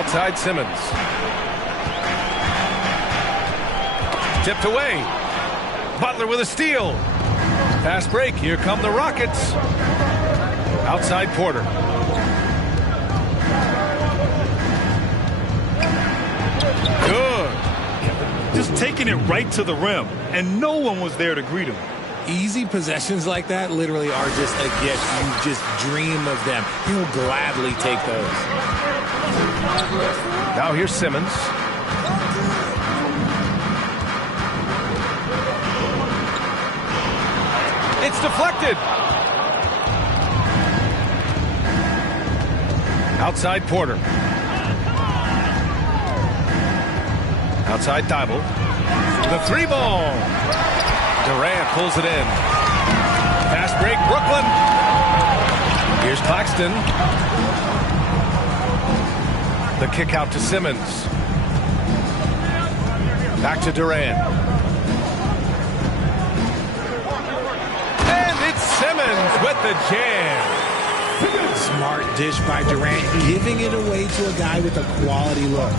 Outside Simmons. Tipped away. Butler with a steal. Fast break. Here come the Rockets. Outside Porter. Good. Just taking it right to the rim, and no one was there to greet him. Easy possessions like that literally are just a gift. You just dream of them. He'll gladly take those. Now here's Simmons. It's deflected. Outside Porter. Outside Thibault. The three ball. Durant pulls it in. Fast break, Brooklyn. Here's Claxton. The kick out to Simmons. Back to Durant. And it's Simmons with the jam. Smart dish by Durant, giving it away to a guy with a quality look.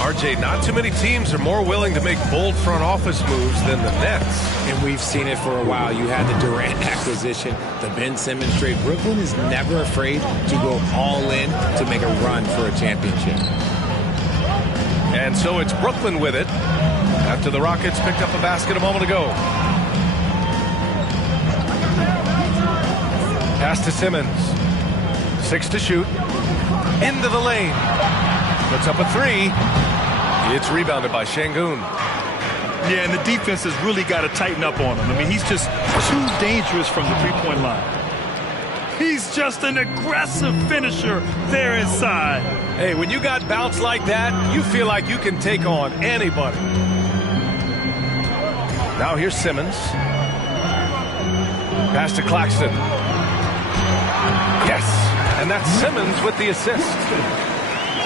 RJ, not too many teams are more willing to make bold front office moves than the Nets. And we've seen it for a while. You had the Durant acquisition, the Ben Simmons trade. Brooklyn is never afraid to go all in to make a run for a championship. And so it's Brooklyn with it after the Rockets picked up a basket a moment ago. Pass to Simmons. 6 to shoot. Into the lane. Puts up a three. It's rebounded by Şengün. Yeah, and the defense has really got to tighten up on him. I mean, he's just too dangerous from the three-point line. He's just an aggressive finisher there inside. Hey, when you got bounce like that, you feel like you can take on anybody. Now here's Simmons. Pass to Claxton. Yes, and that's Simmons with the assist.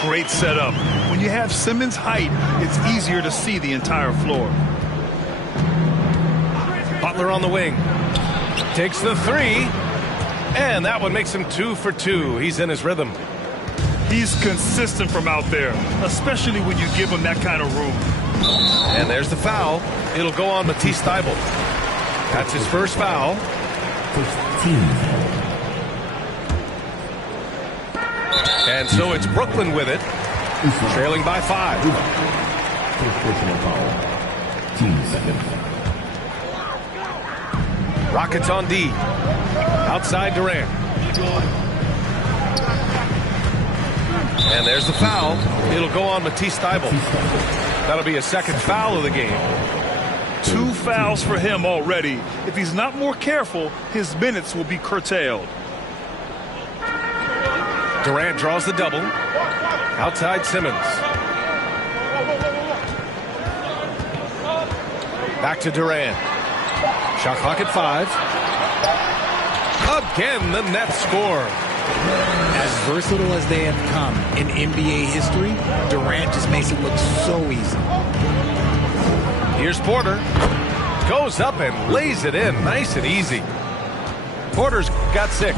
Great setup. When you have Simmons' height, it's easier to see the entire floor. Butler on the wing. Takes the three. And that one makes him 2 for 2. He's in his rhythm. He's consistent from out there, especially when you give him that kind of room. And there's the foul. It'll go on Matisse Thybulle. That's his first foul. 15. And so it's Brooklyn with it, trailing by 5. Personal foul. Team second. Rockets on D. Outside Durant. And there's the foul. It'll go on Matisse Thybulle. That'll be a second foul of the game. 2 fouls for him already. If he's not more careful, his minutes will be curtailed. Durant draws the double. Outside Simmons. Back to Durant. Shot clock at 5. Again, the Nets score. As versatile as they have come in NBA history, Durant just makes it look so easy. Here's Porter. Goes up and lays it in. Nice and easy. Porter's got 6.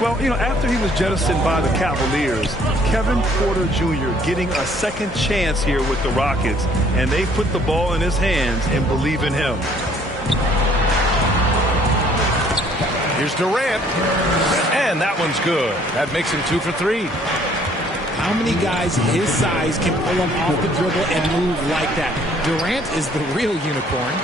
Well, you know, after he was jettisoned by the Cavaliers, Kevin Porter Jr. getting a second chance here with the Rockets, and they put the ball in his hands and believe in him. Here's Durant, and that one's good. That makes him 2 for 3. How many guys his size can pull him off the dribble and move like that? Durant is the real unicorn.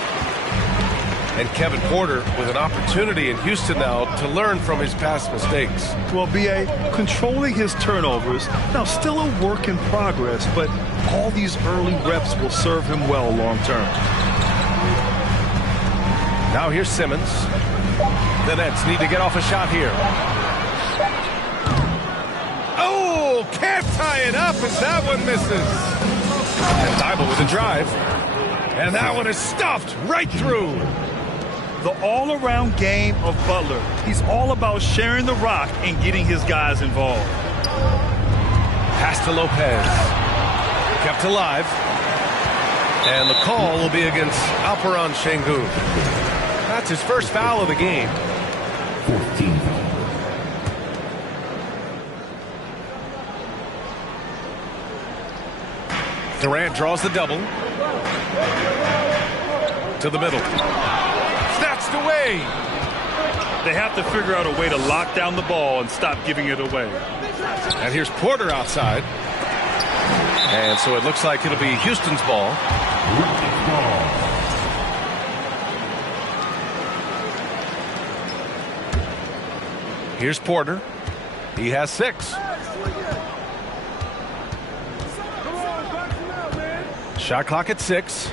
And Kevin Porter with an opportunity in Houston now to learn from his past mistakes. Well, B.A., controlling his turnovers, now still a work in progress, but all these early reps will serve him well long term. Now here's Simmons. The Nets need to get off a shot here. Oh, can't tie it up as that one misses. And Thybulle with a drive. And that one is stuffed right through. The all-around game of Butler. He's all about sharing the rock and getting his guys involved. Pass to Lopez. Kept alive. And the call will be against Alperen Şengün. That's his first foul of the game. 14. Durant draws the double. To the middle. Snatched away. They have to figure out a way to lock down the ball and stop giving it away. And here's Porter outside. And so it looks like it'll be Houston's ball. Here's Porter. He has 6. Shot clock at 6.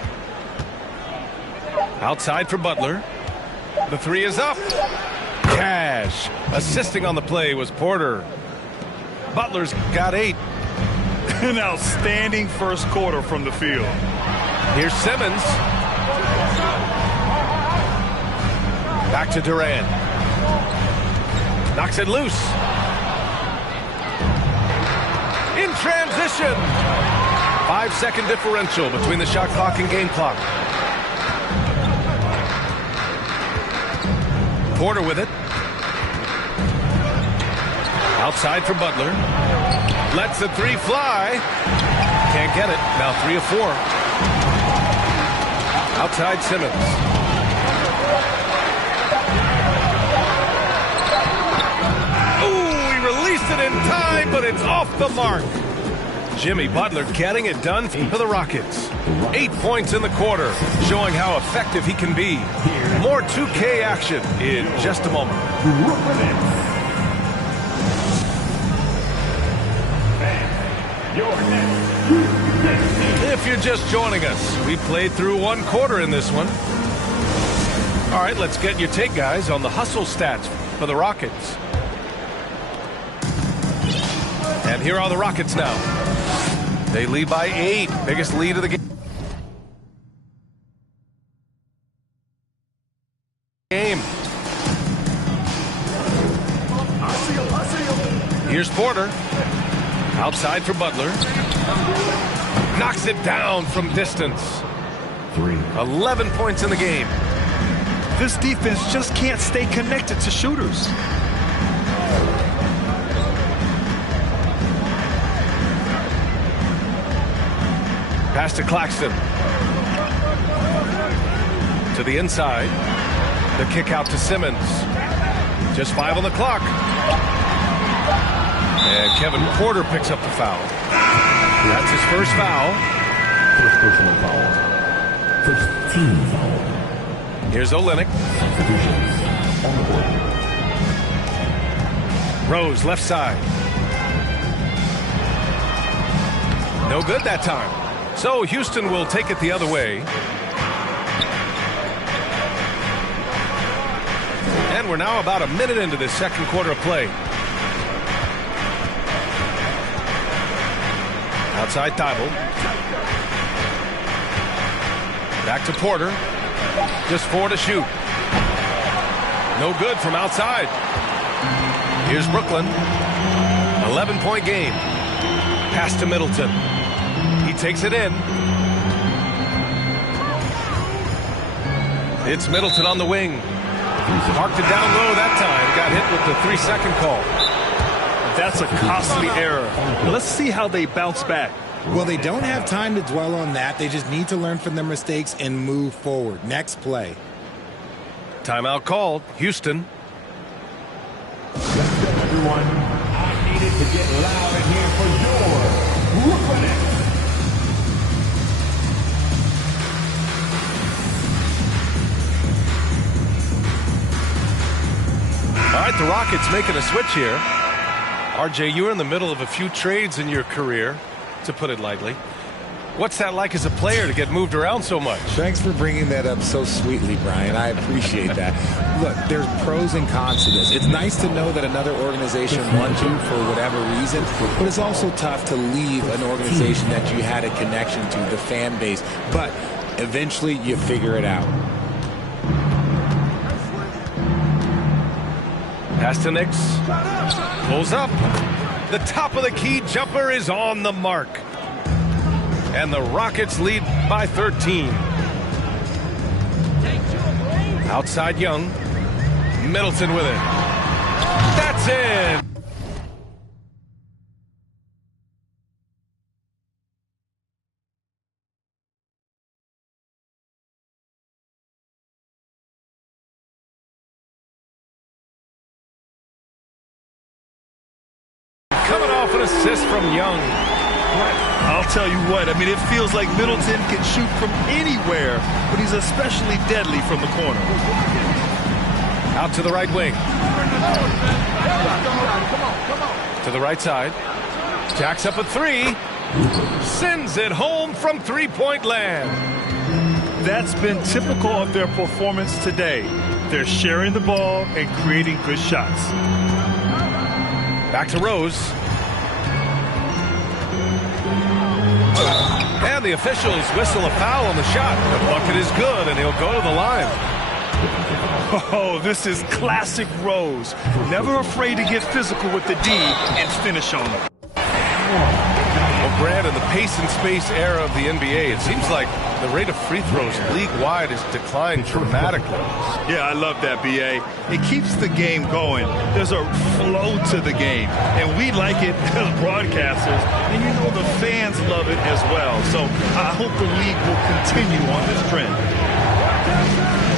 Outside for Butler. The 3 is up. Cash. Assisting on the play was Porter. Butler's got 8. An outstanding first quarter from the field. Here's Simmons. Back to Durant. Knocks it loose. In transition. 5-second differential between the shot clock and game clock. Porter with it. Outside for Butler. Lets the 3 fly. Can't get it. Now 3 of 4. Outside Simmons. Ooh, he released it in time, but it's off the mark. Jimmy Butler getting it done for the Rockets. 8 points in the quarter, showing how effective he can be. More 2K action in just a moment. If you're just joining us, we played through 1 quarter in this one. All right, let's get your take, guys, on the hustle stats for the Rockets. And here are the Rockets now. They lead by 8. Biggest lead of the game. Here's Porter. Outside for Butler. Knocks it down from distance. 11 points in the game. This defense just can't stay connected to shooters. Pass to Claxton. To the inside. The kick out to Simmons. Just 5 on the clock. And Kevin Porter picks up the foul. That's his first foul. First personal foul. First team foul. Here's Olynyk. On the board. Rose left side. No good that time. So Houston will take it the other way. And we're now about a minute into this second quarter of play. Outside Thibault. Back to Porter. Just 4 to shoot. No good from outside. Here's Brooklyn. 11-point game. Pass to Middleton. He takes it in. It's Middleton on the wing. Marked it down low that time. Got hit with the 3-second call. That's a costly error. Let's see how they bounce back. Well, they don't have time to dwell on that. They just need to learn from their mistakes and move forward. Next play. Timeout called. Houston. Everyone, I needed to get loud in here for your Brooklyn Nets. All right, the Rockets making a switch here. RJ, you were in the middle of a few trades in your career, to put it lightly. What's that like as a player to get moved around so much? Thanks for bringing that up so sweetly, Brian. I appreciate that. Look, there's pros and cons to this. It's nice to know that another organization wants you for whatever reason, but it's also tough to leave an organization that you had a connection to, the fan base. But eventually you figure it out. Pass to Nix. Pulls up. The top of the key jumper is on the mark. And the Rockets lead by 13. Outside Young. Middleton with it. That's in. off an assist from Young. I'll tell you what, I mean, it feels like Middleton can shoot from anywhere, but he's especially deadly from the corner. Out to the right wing. To the right side. Jacks up a three. Sends it home from three-point land. That's been typical of their performance today. They're sharing the ball and creating good shots. Back to Rose. And the officials whistle a foul on the shot. The bucket is good, and he'll go to the line. Oh, this is classic Rose. Never afraid to get physical with the D and finish on them. Well, Brad, in the pace and space era of the NBA, it seems like the rate of free throws league-wide has declined dramatically. Yeah, I love that, B.A. It keeps the game going. There's a flow to the game, and we like it as broadcasters, and you know the fans love it as well. So I hope the league will continue on this trend.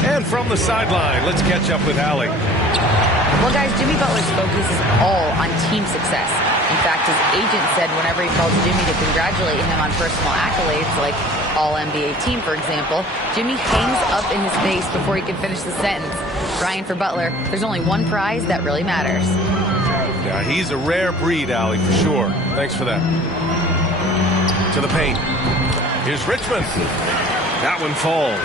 And from the sideline, let's catch up with Allie. Well, guys, Jimmy Butler's focus is all on team success. In fact, his agent said whenever he calls Jimmy to congratulate him on personal accolades, like All-NBA team, for example, Jimmy hangs up in his face before he can finish the sentence. Ryan, for Butler, there's only one prize that really matters. Yeah, he's a rare breed, Allie, for sure. Thanks for that. To the paint. Here's Richmond. That one falls.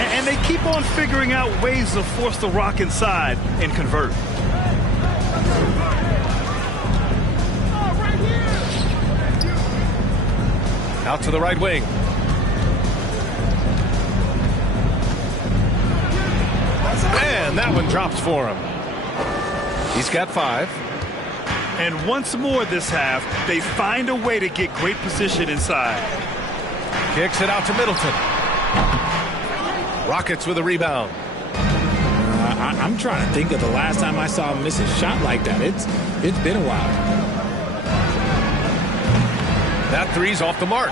And they keep on figuring out ways to force the Rock inside and convert. Out to the right wing. And that one drops for him. He's got 5. And once more this half, they find a way to get great position inside. Kicks it out to Middleton. Rockets with a rebound. I'm trying to think of the last time I saw him miss a shot like that. It's been a while. That three's off the mark.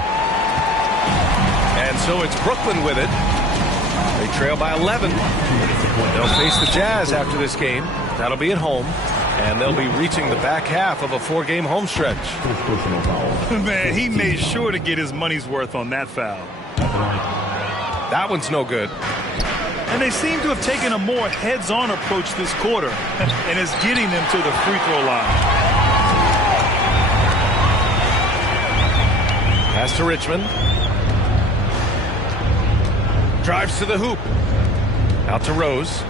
And so it's Brooklyn with it. They trail by 11. They'll face the Jazz after this game. That'll be at home. And they'll be reaching the back half of a 4-game home stretch. Man, he made sure to get his money's worth on that foul. That one's no good. And they seem to have taken a more heads-on approach this quarter, and it's getting them to the free throw line. Pass to Richmond. Drives to the hoop. Out to Rose.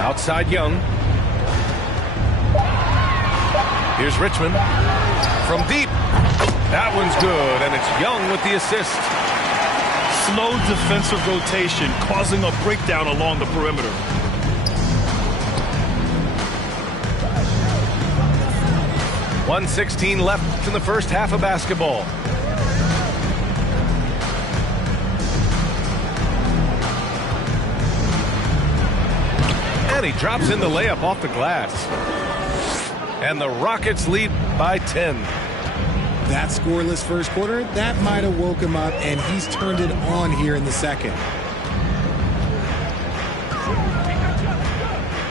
Outside Young. Here's Richmond. From deep. That one's good, and it's Young with the assist. Slow defensive rotation, causing a breakdown along the perimeter. .116 left in the first half of basketball. And he drops in the layup off the glass. And the Rockets lead by 10. That scoreless first quarter, that might have woke him up, and he's turned it on here in the second.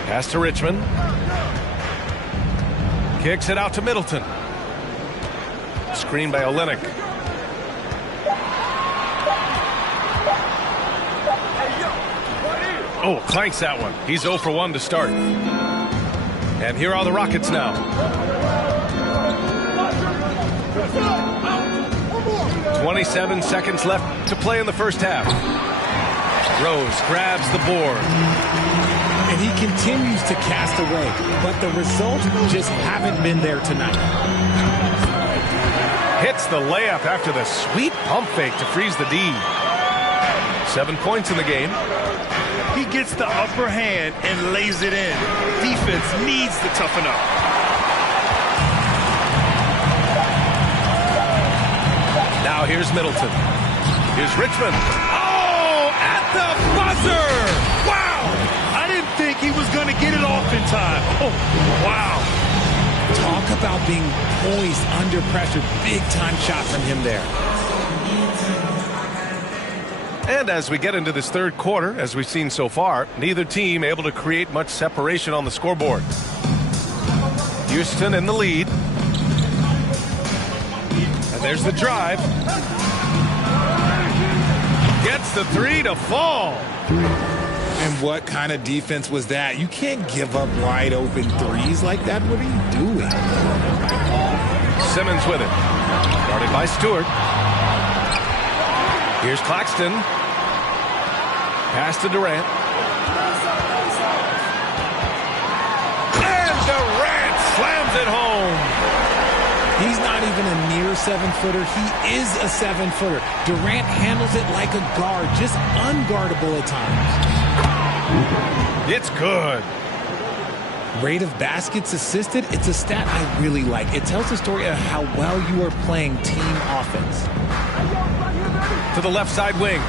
Pass to Richmond. Kicks it out to Middleton. Screen by Olynyk. Oh, clanks that one. He's 0 for 1 to start. And here are the Rockets now. 27 seconds left to play in the first half. Rose grabs the board. And he continues to cast away, but the results just haven't been there tonight. Hits the layup after the sweet pump fake to freeze the D. 7 points in the game. He gets the upper hand and lays it in. Defense needs to toughen up. Now here's Middleton. Here's Richmond. Oh, at the buzzer! Wow! I didn't think he was going to get it off in time. Oh, wow. Talk about being poised under pressure. Big time shot from him there. And as we get into this third quarter, as we've seen so far, neither team able to create much separation on the scoreboard. Houston in the lead. And there's the drive. Gets the three to fall. And what kind of defense was that? You can't give up wide open threes like that. What are you doing? Simmons with it. Guarded by Stewart. Here's Claxton. Pass to Durant. And Durant slams it home. He's not even a near 7-footer. He is a 7-footer. Durant handles it like a guard, just unguardable at times. It's good. Rate of baskets assisted, it's a stat I really like. It tells the story of how well you are playing team offense. To the left side wing.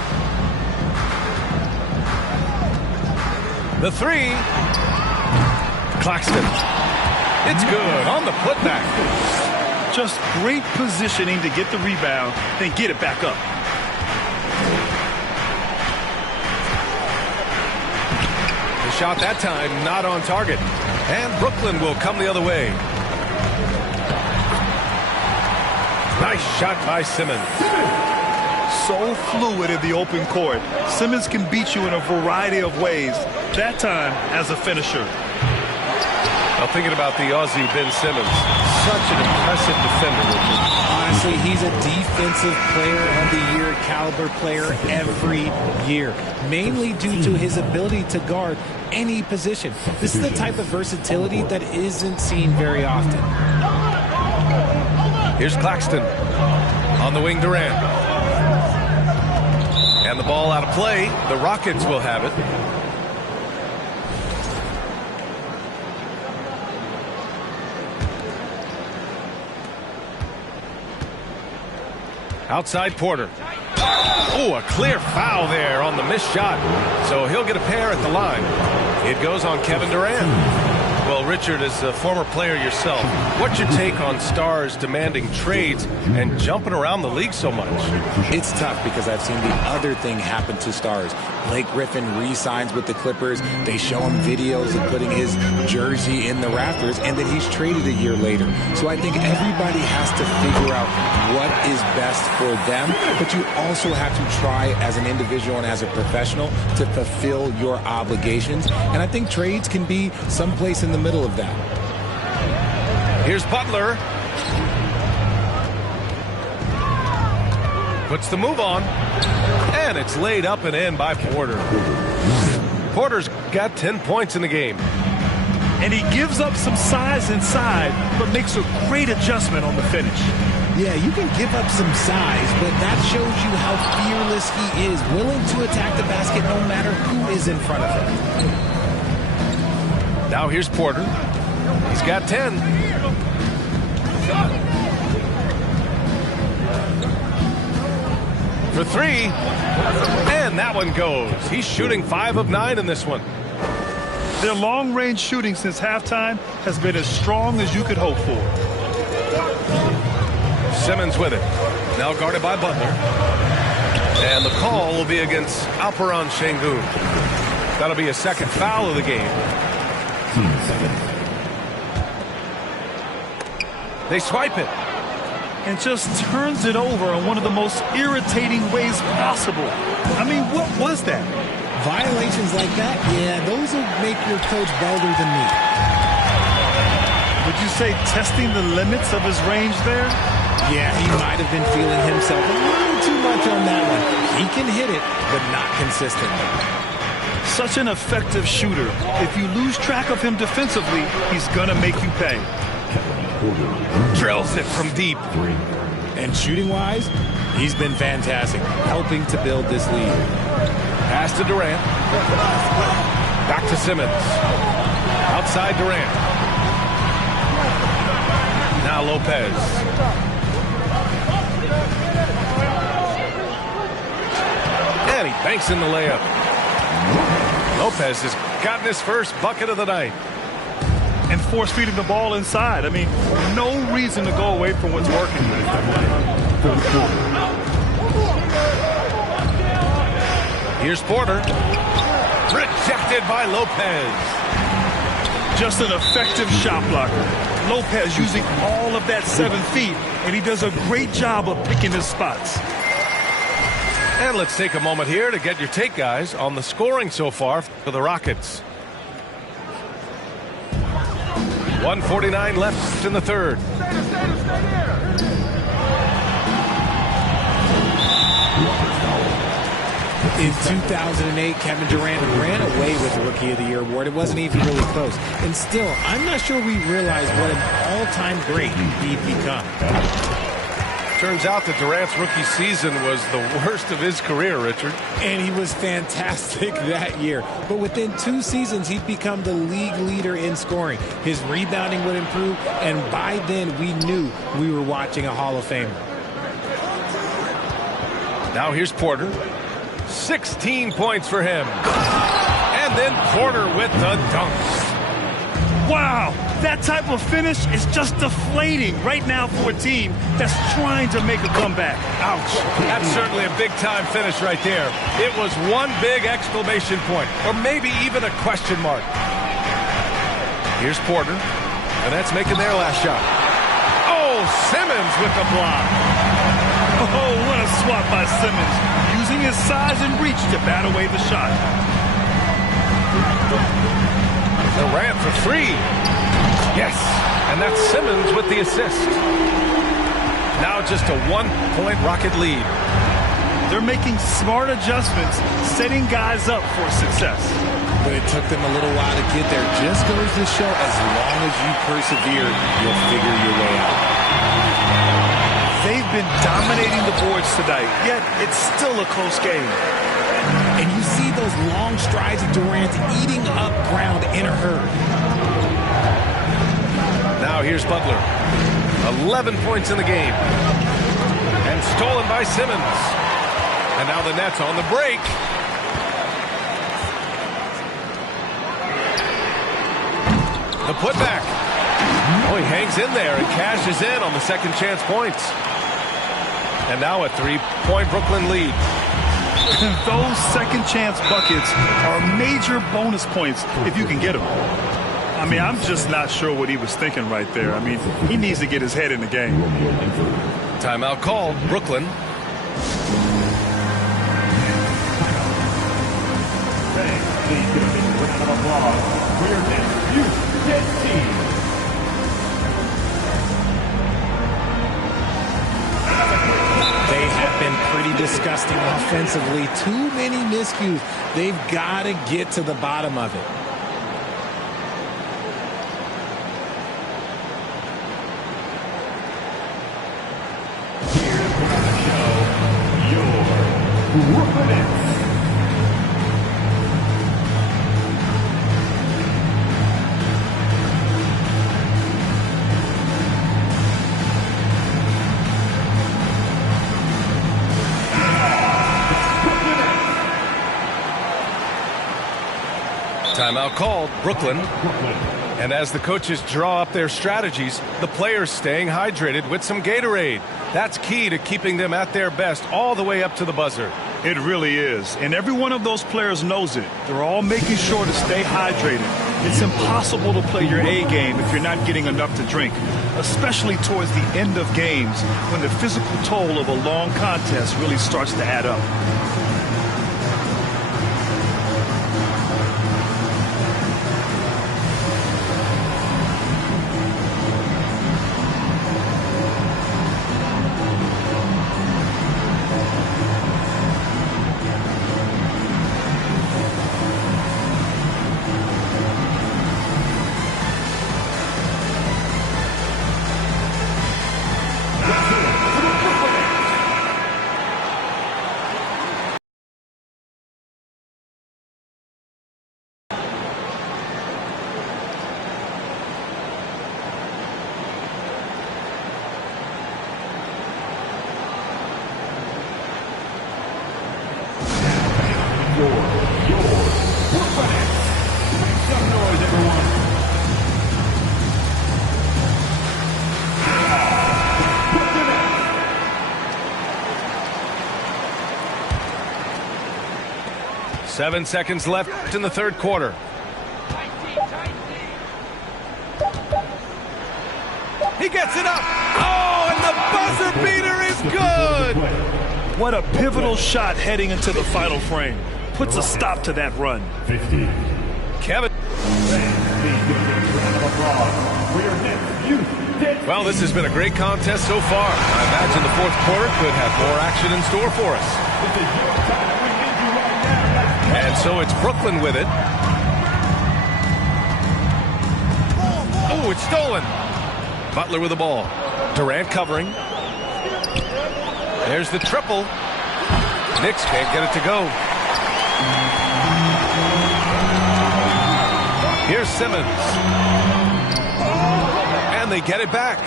The three. Claxton. It's good on the putback. Just great positioning to get the rebound, then get it back up. The shot that time not on target. And Brooklyn will come the other way. Nice shot by Simmons. So fluid in the open court. Simmons can beat you in a variety of ways. That time as a finisher. Now thinking about the Aussie Ben Simmons. Such an impressive defender, Richard. Honestly, he's a defensive player of the year caliber player every year, mainly due to his ability to guard any position. This is the type of versatility that isn't seen very often. Here's Claxton. On the wing, Durant. And the ball out of play. The Rockets will have it. Outside Porter. Oh, a clear foul there on the missed shot. So he'll get a pair at the line. It goes on Kevin Durant. Well, Richard, as a former player yourself, what's your take on stars demanding trades and jumping around the league so much? It's tough because I've seen the other thing happen to stars. Blake Griffin re-signs with the Clippers. They show him videos of putting his jersey in the rafters, and then he's traded a year later. So I think everybody has to figure out what is best for them, but you also have to try as an individual and as a professional to fulfill your obligations. And I think trades can be someplace in the middle of that. Here's Butler. Puts the move on. And it's laid up and in by Porter. Porter's got 10 points in the game. And he gives up some size inside, but makes a great adjustment on the finish. Yeah, you can give up some size, but that shows you how fearless he is, willing to attack the basket no matter who is in front of him. Now here's Porter. He's got 10. For three. And that one goes. He's shooting 5 of 9 in this one. Their long-range shooting since halftime has been as strong as you could hope for. Simmons with it. Now guarded by Butler. And the call will be against Alperen Sengun. That'll be a second foul of the game. They swipe it. And just turns it over in one of the most irritating ways possible. I mean, what was that? Violations like that, yeah, those will make your coach bolder than me. Would you say testing the limits of his range there? Yeah, he might have been feeling himself a little too much on that one. He can hit it, but not consistently. Such an effective shooter. If you lose track of him defensively, he's going to make you pay. Drills it from deep. And shooting-wise, he's been fantastic, helping to build this lead. Pass to Durant. Back to Simmons. Outside Durant. Now Lopez. And he banks in the layup. Lopez has gotten his first bucket of the night. And force-feeding the ball inside. I mean, no reason to go away from what's working. Here's Porter. Rejected by Lopez. Just an effective shot blocker. Lopez using all of that 7 feet, and he does a great job of picking his spots. And let's take a moment here to get your take, guys, on the scoring so far for the Rockets. 1:49 left in the third. In 2008, Kevin Durant ran away with the Rookie of the Year award. It wasn't even really close. And still, I'm not sure we realize what an all-time great he'd become. Turns out that Durant's rookie season was the worst of his career, Richard. And he was fantastic that year. But within 2 seasons, he'd become the league leader in scoring. His rebounding would improve, and by then, we knew we were watching a Hall of Famer. Now here's Porter. 16 points for him. And then Porter with the dunks. Wow, that type of finish is just deflating right now for a team that's trying to make a comeback. Ouch. That's certainly a big-time finish right there. It was one big exclamation point, or maybe even a question mark. Here's Porter, and that's making their last shot. Oh, Simmons with the block. Oh, what a swat by Simmons, using his size and reach to bat away the shot. Durant for 3. Yes, and that's Simmons with the assist. Now just a 1-point Rocket lead. They're making smart adjustments, setting guys up for success. But it took them a little while to get there. Just goes to show, as long as you persevere, you'll figure your way out. They've been dominating the boards tonight, yet it's still a close game. And you see those long strides of Durant eating up ground in a hurry. Now here's Butler. 11 points in the game. And stolen by Simmons. And now the Nets on the break. The putback. Oh, he hangs in there and cashes in on the second chance points. And now a 3-point Brooklyn lead. Those second chance buckets are major bonus points if you can get them. I mean, I'm just not sure what he was thinking right there. I mean, he needs to get his head in the game. Timeout called. Brooklyn. Please give a big round of applause for your next team. They have been pretty disgusting offensively. Too many miscues. They've got to get to the bottom of it. Here's going to show your Brooklyn Nets. Timeout called. Brooklyn. And as the coaches draw up their strategies, the players staying hydrated with some Gatorade. That's key to keeping them at their best all the way up to the buzzer. It really is. And every one of those players knows it. They're all making sure to stay hydrated. It's impossible to play your A game if you're not getting enough to drink, especially towards the end of games when the physical toll of a long contest really starts to add up. 7 seconds left in the third quarter. He gets it up. Oh, and the buzzer beater is good. What a pivotal shot heading into the final frame. Puts a stop to that run. 15. Kevin. Well, this has been a great contest so far. I imagine the fourth quarter could have more action in store for us. And so it's Brooklyn with it. Oh, it's stolen. Butler with the ball. Durant covering. There's the triple. Knicks can't get it to go. Here's Simmons. And they get it back.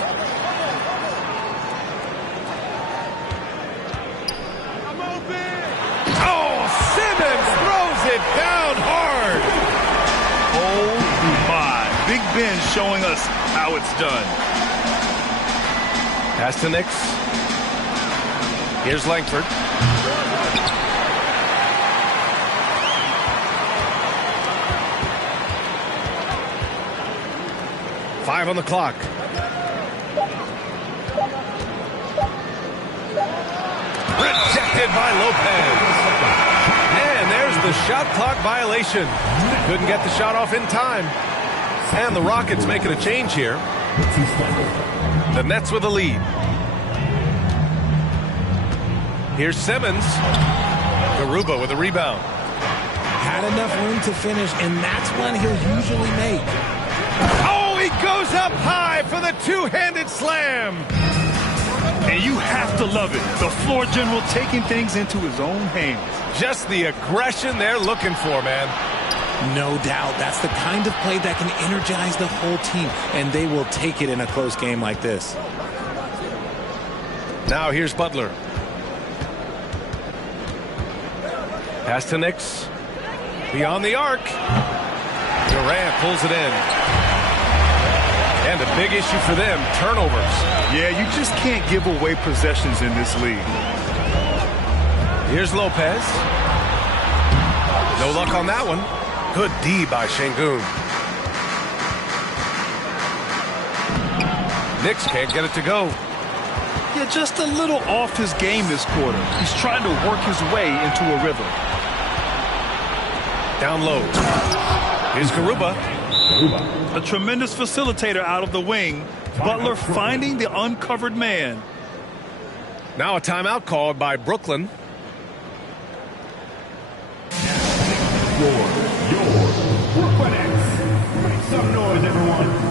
Oh, Simmons throws it down hard. Oh, my. Big Ben showing us how it's done. Pass to Knicks. Here's Langford. Five on the clock. Rejected by Lopez. And there's the shot clock violation. Couldn't get the shot off in time. And the Rockets making a change here. The Nets with the lead. Here's Simmons. Garuba with a rebound. Had enough room to finish, and that's when he'll usually make. Oh, he goes up high for the two-handed slam. And you have to love it. The floor general taking things into his own hands. Just the aggression they're looking for, man. No doubt. That's the kind of play that can energize the whole team, and they will take it in a close game like this. Now here's Butler. Pass to Knicks. Beyond the arc. Durant pulls it in. And a big issue for them, turnovers. Yeah, you just can't give away possessions in this league. Here's Lopez. No luck on that one. Good D by Şengün. Knicks can't get it to go. Yeah, just a little off his game this quarter. He's trying to work his way into a rhythm. Down low. Here's Garuba. A tremendous facilitator out of the wing. Butler finding the uncovered man. Now a timeout called by Brooklyn. Your Brooklyn Nets. Make some noise, everyone.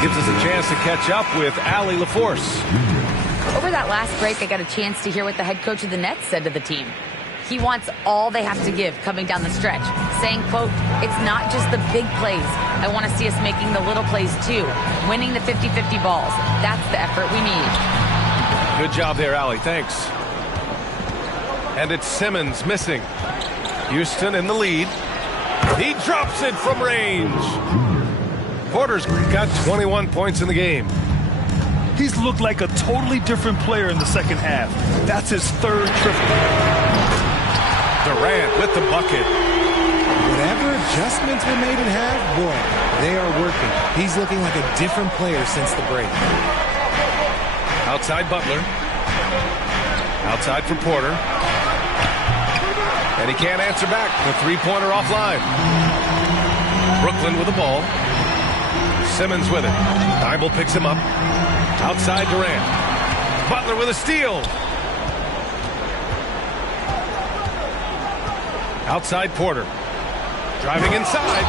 Gives us a chance to catch up with Allie LaForce. Over that last break, I got a chance to hear what the head coach of the Nets said to the team. He wants all they have to give coming down the stretch, saying, quote, "It's not just the big plays. I want to see us making the little plays too, winning the 50-50 balls. That's the effort we need." Good job there, Allie. Thanks. And it's Simmons missing. Houston in the lead. He drops it from range. Porter's got 21 points in the game. He's looked like a totally different player in the second half. That's his third triple. Durant with the bucket. Whatever adjustments were made at half, boy, they are working. He's looking like a different player since the break. Outside Butler. Outside for Porter. And he can't answer back. The three-pointer offline. Brooklyn with the ball. Simmons with it. Thybulle picks him up. Outside Durant. Butler with a steal. Outside Porter. Driving inside.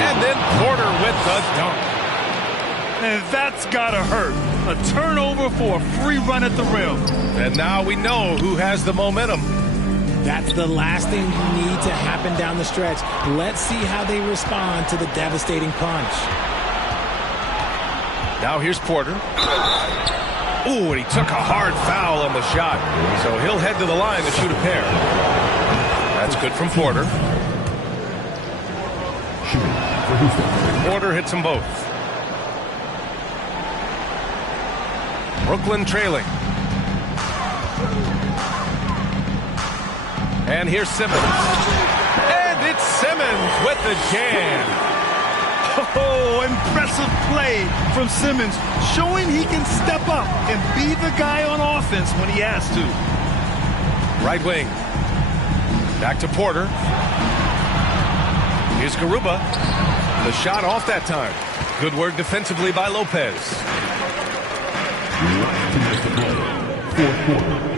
And then Porter with the dunk. And that's gotta hurt. A turnover for a free run at the rim. And now we know who has the momentum. That's the last thing you need to happen down the stretch. Let's see how they respond to the devastating punch. Now here's Porter. Ooh, and he took a hard foul on the shot. So he'll head to the line to shoot a pair. That's good from Porter. Porter hits them both. Brooklyn trailing. And here's Simmons. And it's Simmons with the jam. Oh, impressive play from Simmons, showing he can step up and be the guy on offense when he has to. Right wing. Back to Porter. Here's Garuba. The shot off that time. Good work defensively by Lopez.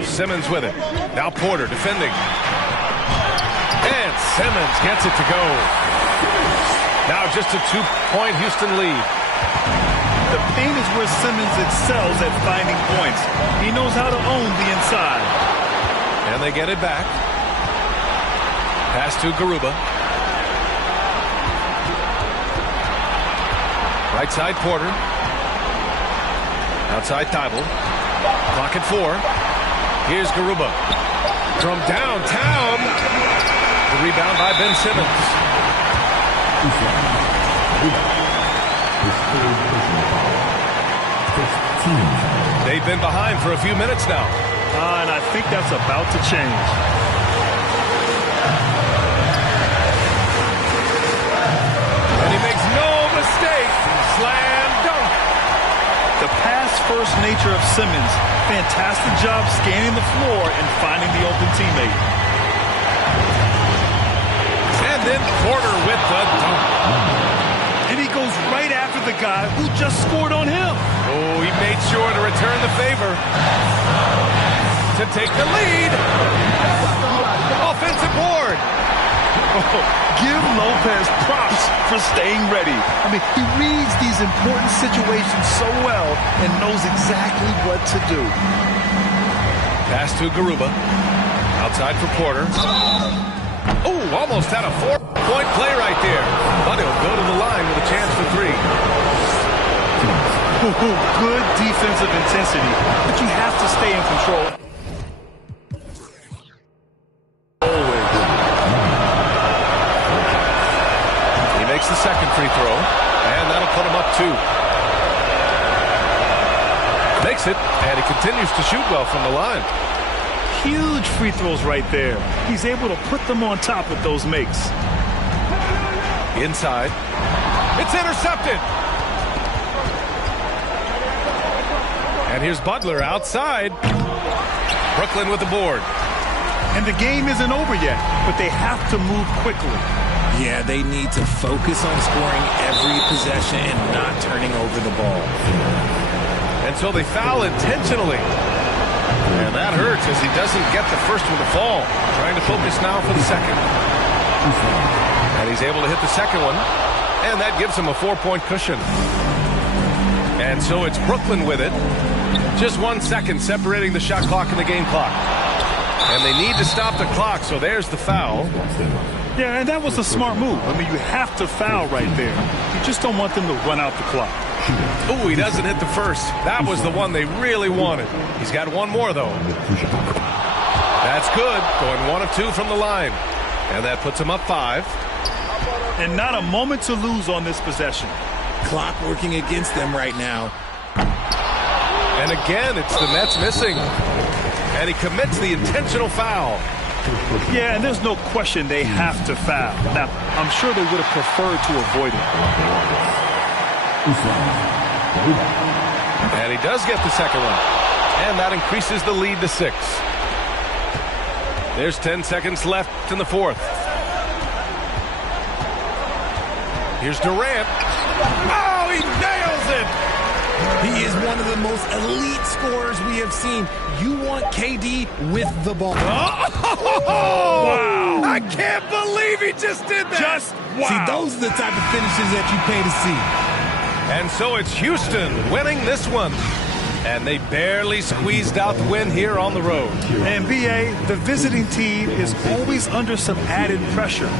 Simmons with it. Now Porter defending. And Simmons gets it to go. Now just a 2-point Houston lead. The paint is where Simmons excels at finding points. He knows how to own the inside. And they get it back. Pass to Garuba. Right side Porter. Outside Thybulle. Clock at 4. Here's Garuba. From downtown. The rebound by Ben Simmons. They've been behind for a few minutes now. And I think that's about to change. And he makes no mistake. Slam dunk. The pass-first nature of Simmons. Fantastic job scanning the floor and finding the open teammate. And then Porter with the dunk. And he goes right after the guy who just scored on him. Oh, he made sure to return the favor. To take the lead. Offensive board. Oh, give Lopez props for staying ready. I mean, he reads these important situations so well and knows exactly what to do. Pass to Garuba. Outside for Porter. Oh, almost had a 4-point play right there. But he'll go to the line with a chance for 3. Good defensive intensity, but you have to stay in control. Always. He makes the second free throw, and that'll put him up 2. Makes it, and he continues to shoot well from the line. Huge free throws right there. He's able to put them on top with those makes. Inside. It's intercepted. And here's Butler outside. Brooklyn with the board. And the game isn't over yet, but they have to move quickly. Yeah, they need to focus on scoring every possession and not turning over the ball. And so they foul intentionally. And that hurts as he doesn't get the first one to fall. Trying to focus now for the second. And he's able to hit the second one. And that gives him a 4-point cushion. And so it's Brooklyn with it. Just 1 second separating the shot clock and the game clock. And they need to stop the clock, so there's the foul. Yeah, and that was a smart move. I mean, you have to foul right there. You just don't want them to run out the clock. Oh, he doesn't hit the first. That was the one they really wanted. He's got one more, though. That's good. Going 1 of 2 from the line. And that puts him up 5. And not a moment to lose on this possession. Clock working against them right now. And again, it's the Nets missing. And he commits the intentional foul. Yeah, and there's no question they have to foul. Now, I'm sure they would have preferred to avoid it. And he does get the second one. And that increases the lead to 6. There's 10 seconds left in the fourth. Here's Durant. Oh, he nails it! He is one of the most elite scorers we have seen. You want KD with the ball. Oh, Wow. I can't believe he just did that. Just wow. See, those are the type of finishes that you pay to see. And so it's Houston winning this one. And they barely squeezed out the win here on the road. And BA, the visiting team is always under some added pressure.